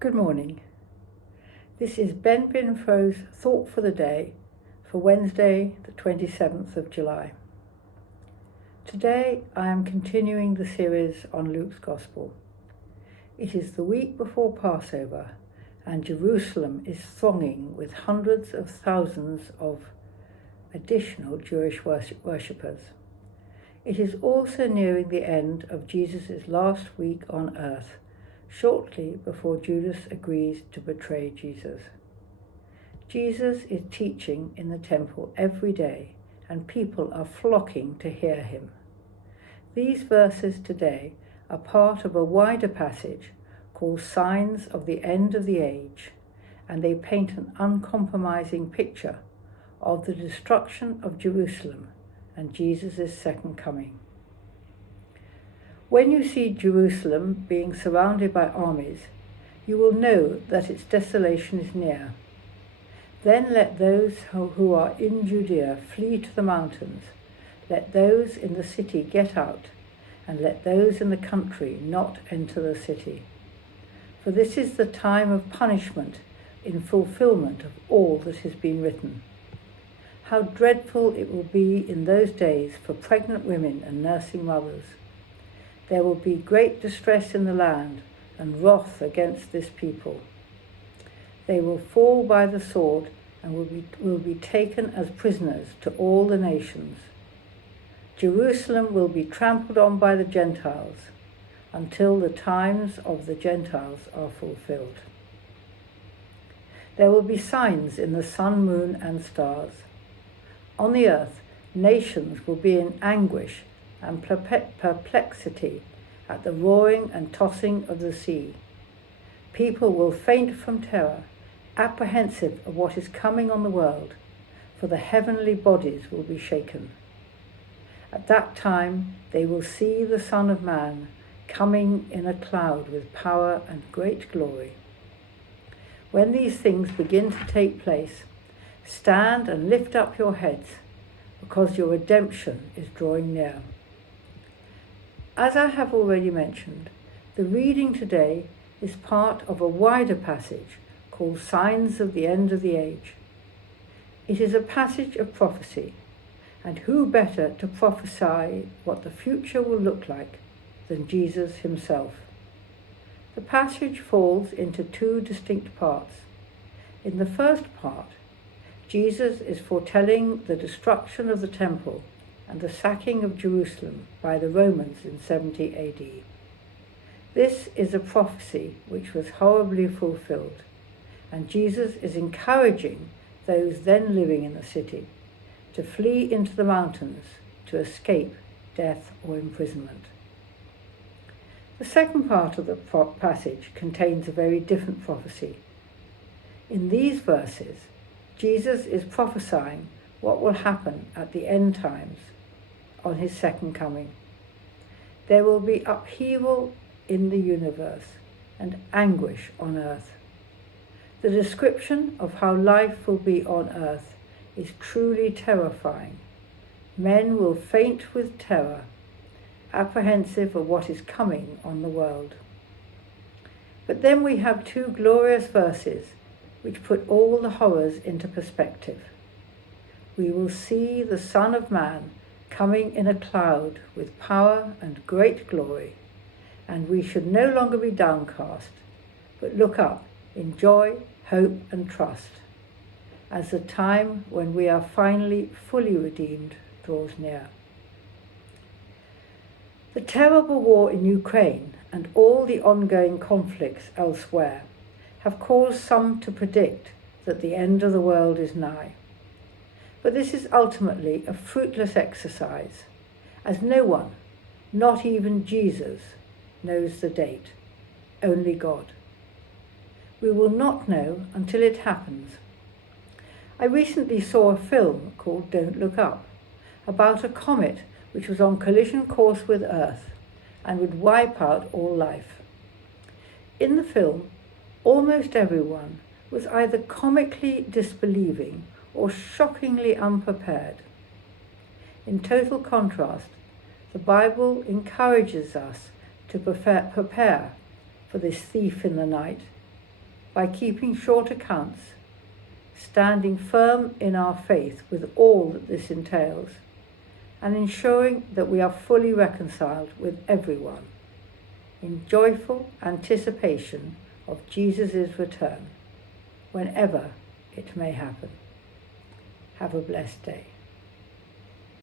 Good morning. This is BenBinFro's Thought for the Day for Wednesday, the 27th of July. Today I am continuing the series on Luke's Gospel. It is the week before Passover and Jerusalem is thronging with hundreds of thousands of additional Jewish worshippers. It is also nearing the end of Jesus' last week on earth, shortly before Judas agrees to betray Jesus. Jesus is teaching in the temple every day, and people are flocking to hear him. These verses today are part of a wider passage called Signs of the End of the Age, and they paint an uncompromising picture of the destruction of Jerusalem and Jesus' second coming. When you see Jerusalem being surrounded by armies, you will know that its desolation is near. Then let those who are in Judea flee to the mountains. Let those in the city get out, and let those in the country not enter the city. For this is the time of punishment in fulfillment of all that has been written. How dreadful it will be in those days for pregnant women and nursing mothers. There will be great distress in the land and wrath against this people. They will fall by the sword and will be taken as prisoners to all the nations. Jerusalem will be trampled on by the Gentiles until the times of the Gentiles are fulfilled. There will be signs in the sun, moon, and stars. On the earth, nations will be in anguish and perplexity at the roaring and tossing of the sea. People will faint from terror, apprehensive of what is coming on the world, for the heavenly bodies will be shaken. At that time they will see the Son of Man coming in a cloud with power and great glory. When these things begin to take place, stand and lift up your heads, because your redemption is drawing near. As I have already mentioned, the reading today is part of a wider passage called Signs of the End of the Age. It is a passage of prophecy, and who better to prophesy what the future will look like than Jesus himself? The passage falls into two distinct parts. In the first part, Jesus is foretelling the destruction of the temple and the sacking of Jerusalem by the Romans in 70 AD. This is a prophecy which was horribly fulfilled, and Jesus is encouraging those then living in the city to flee into the mountains to escape death or imprisonment. The second part of the passage contains a very different prophecy. In these verses, Jesus is prophesying what will happen at the end times on his second coming. There will be upheaval in the universe and anguish on earth. The description of how life will be on earth is truly terrifying. Men will faint with terror, apprehensive of what is coming on the world. But then we have two glorious verses which put all the horrors into perspective. We will see the Son of Man coming in a cloud with power and great glory, and we should no longer be downcast, but look up in joy, hope, and trust, as the time when we are finally fully redeemed draws near. The terrible war in Ukraine and all the ongoing conflicts elsewhere have caused some to predict that the end of the world is nigh. But this is ultimately a fruitless exercise, as no one, not even Jesus, knows the date, only God. We will not know until it happens. I recently saw a film called Don't Look Up, about a comet which was on collision course with Earth and would wipe out all life. In the film, almost everyone was either comically disbelieving or shockingly unprepared. In total contrast, the Bible encourages us to prepare for this thief in the night by keeping short accounts, standing firm in our faith with all that this entails, and ensuring that we are fully reconciled with everyone, in joyful anticipation of Jesus' return, whenever it may happen. Have a blessed day.